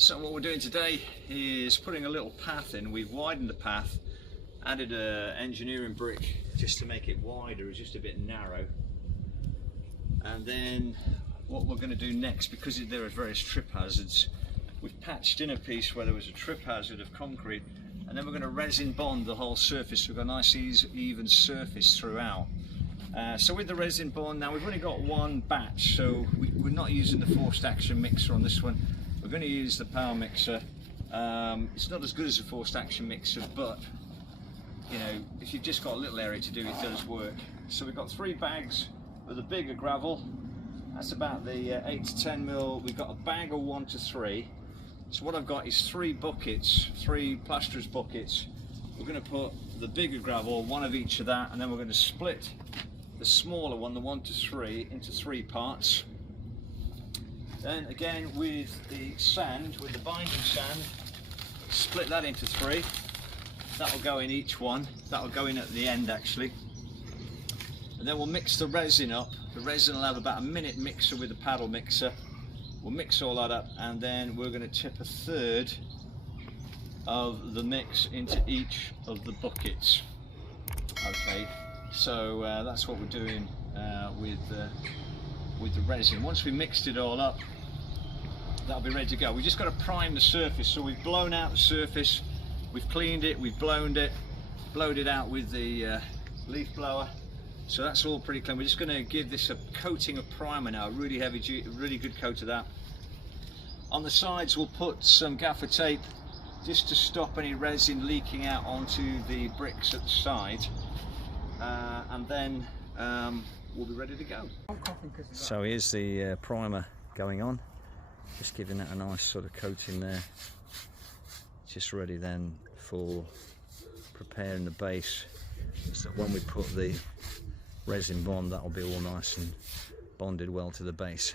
So what we're doing today is putting a little path in. We've widened the path, added a engineering brick just to make it wider. It's just a bit narrow. And then what we're going to do next, because there are various trip hazards, we've patched in a piece where there was a trip hazard of concrete, and then we're going to resin bond the whole surface. We've got a nice even surface throughout. So with the resin bond, now we've only got one batch, so we're not using the forced action mixer on this one. We're going to use the power mixer. It's not as good as a forced action mixer, but you know, if you've just got a little area to do, it does work. So we've got 3 bags of the bigger gravel. That's about the 8 to 10 mil. We've got a bag of 1 to 3. So what I've got is 3 buckets, 3 plasterers buckets. We're going to put the bigger gravel, 1 of each of that, and then we're going to split the smaller one, the 1 to 3, into 3 parts. Then again with the sand, with the binding sand, split that into 3. That will go in each one. That will go in at the end actually. And then we'll mix the resin up. The resin will have about a minute mixer with the paddle mixer. We'll mix all that up, and then we're going to tip a third of the mix into each of the buckets. Okay, so that's what we're doing with the resin. Once we mixed it all up, that'll be ready to go. We just got to prime the surface. So we've blown out the surface, we've cleaned it, we've blowed it out with the leaf blower. So that's all pretty clean. We're just going to give this a coating of primer now, a really heavy, really good coat of that. On the sides we'll put some gaffer tape just to stop any resin leaking out onto the bricks at the side, and then we'll be ready to go. So here's the primer going on, just giving that a nice sort of coating there, just ready then for preparing the base, so when we put the resin bond, that will be all nice and bonded well to the base.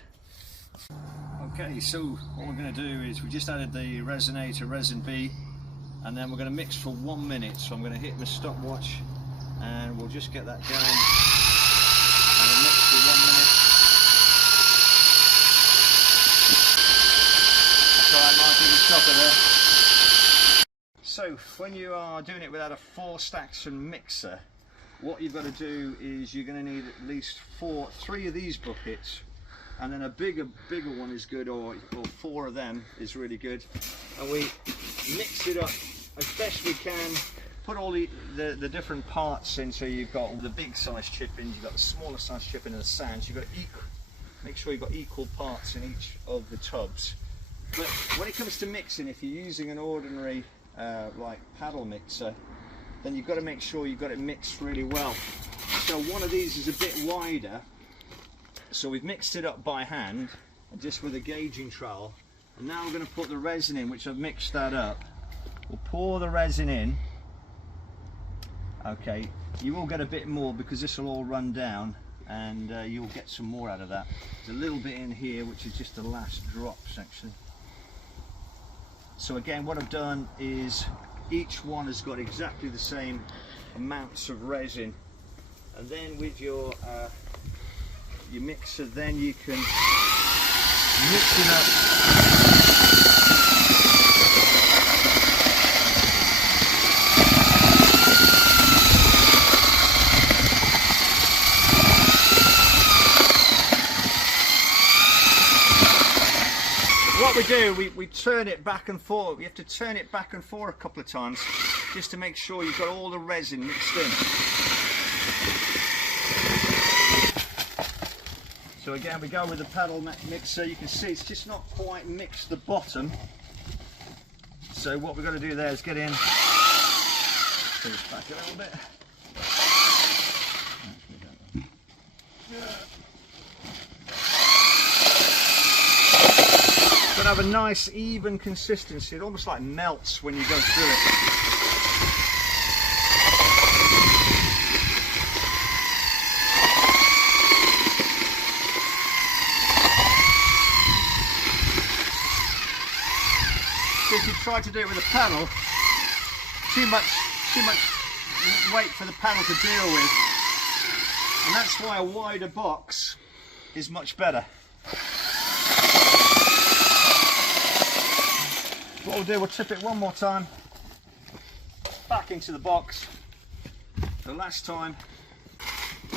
Okay, so what we're going to do is we just added the resin A to resin B, and then we're going to mix for 1 minute. So I'm going to hit my stopwatch and we'll just get that going, and we'll mix for 1 minute. That's alright, Mark, give me a stopper there. So when you are doing it without a forced action mixer, what you've got to do is you're going to need at least 3 of these buckets, and then a bigger one is good, or 4 of them is really good. And we mix it up as best we can, put all the different parts in. So you've got the big size chippings, you've got the smaller size chipping and the sands. You've got make sure you've got equal parts in each of the tubs. But when it comes to mixing, if you're using an ordinary like paddle mixer, then you've got to make sure you've got it mixed really well. So one of these is a bit wider, so we've mixed it up by hand and just with a gauging trowel. And now we're going to put the resin in, which I've mixed that up. We'll pour the resin in. Okay, you will get a bit more because this will all run down, and you'll get some more out of that. There's a little bit in here which is just the last drops actually. So again, what I've done is each one has got exactly the same amounts of resin, and then with your mixer, then you can mix it up. What we do, we turn it back and forth. We have to turn it back and forth a couple of times just to make sure you've got all the resin mixed in. So again, we go with the paddle mixer. You can see it's just not quite mixed the bottom. So what we've got to do there is get in, pull this back a little bit. Got to have a nice even consistency. It almost like melts when you go through it. So if you try to do it with a paddle, too much weight for the paddle to deal with, and that's why a wider box is much better. What we'll do, we'll tip it one more time back into the box. The last time, a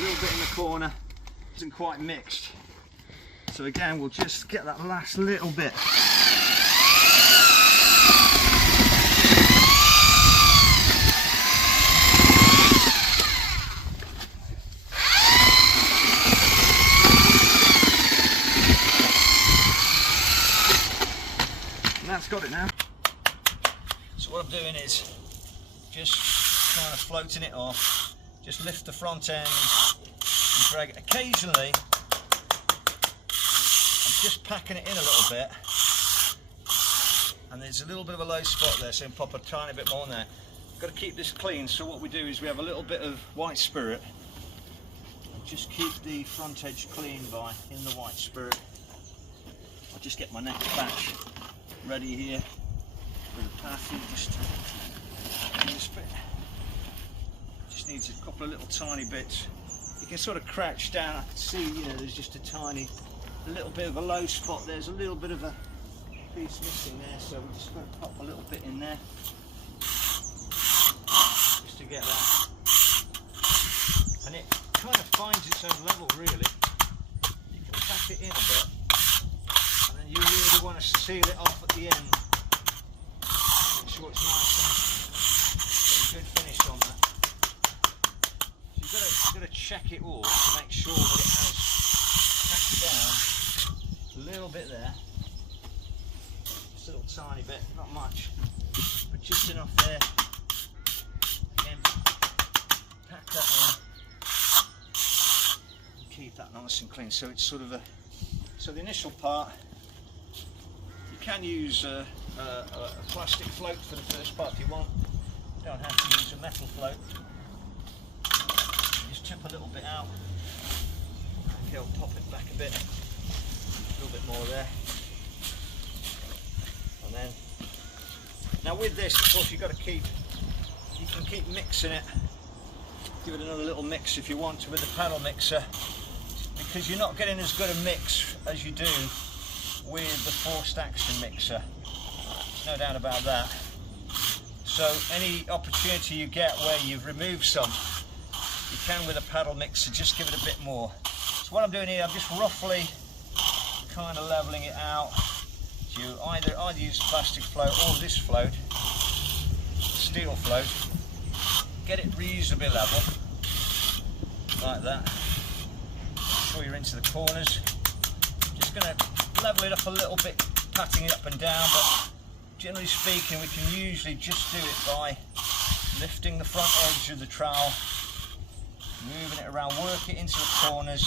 little bit in the corner, isn't quite mixed. So again, we'll just get that last little bit. And that's got it now. So what I'm doing is just kind of floating it off. Just lift the front end and drag it. Occasionally, I'm just packing it in a little bit, and there's a little bit of a low spot there, so I can pop a tiny bit more in there. Got to keep this clean, so what we do is we have a little bit of white spirit. Just keep the front edge clean in the white spirit. I'll just get my next batch ready here with a path. Just needs a couple of little tiny bits. You can sort of crouch down. I can see, you know, there's just a little bit of a low spot. There's a little bit of a piece missing there, so we're just going to pop a little bit in there just to get that. And it kind of finds its own level, really. You can pack it in a bit, and then you really want to seal it off at the end. Make sure it's nice and get a good finish on that. So you've got to check it all to make sure that it has packed down a little bit there. Just a little tiny bit, not much, but just enough there. Again, pack that in. Keep that nice and clean, so it's sort of so the initial part, you can use a plastic float for the first part if you want. You don't have to use a metal float. Just tip a little bit out. Okay, I'll pop it back a bit. A little bit more there. And then, now with this, of course, you can keep mixing it. Give it another little mix if you want to with the paddle mixer, because you're not getting as good a mix as you do with the forced action mixer. There's no doubt about that. So any opportunity you get where you've removed some, you can with a paddle mixer just give it a bit more. So what I'm doing here, I'm just roughly kind of leveling it out. So you either use plastic float or this float, steel float. Get it reasonably level, like that. Make sure you're into the corners. Just going to level it up a little bit, patting it up and down, but generally speaking we can usually just do it by lifting the front edge of the trowel, moving it around, work it into the corners,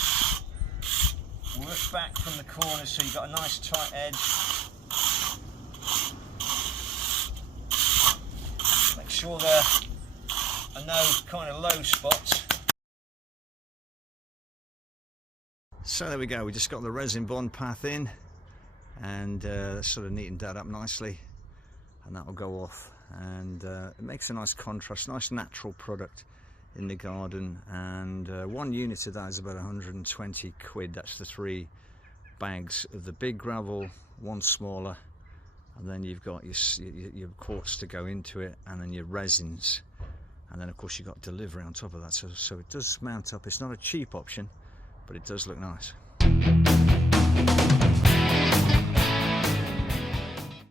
work back from the corners so you've got a nice tight edge. Make sure there are no kind of low spots. So there we go, we just got the resin bond path in, and sort of neatened that up nicely, and that will go off, and it makes a nice contrast, nice natural product in the garden. And one unit of that is about 120 quid. That's the 3 bags of the big gravel, one smaller, and then you've got your quartz to go into it, and then your resins, and then of course you've got delivery on top of that. So it does mount up. It's not a cheap option, but it does look nice.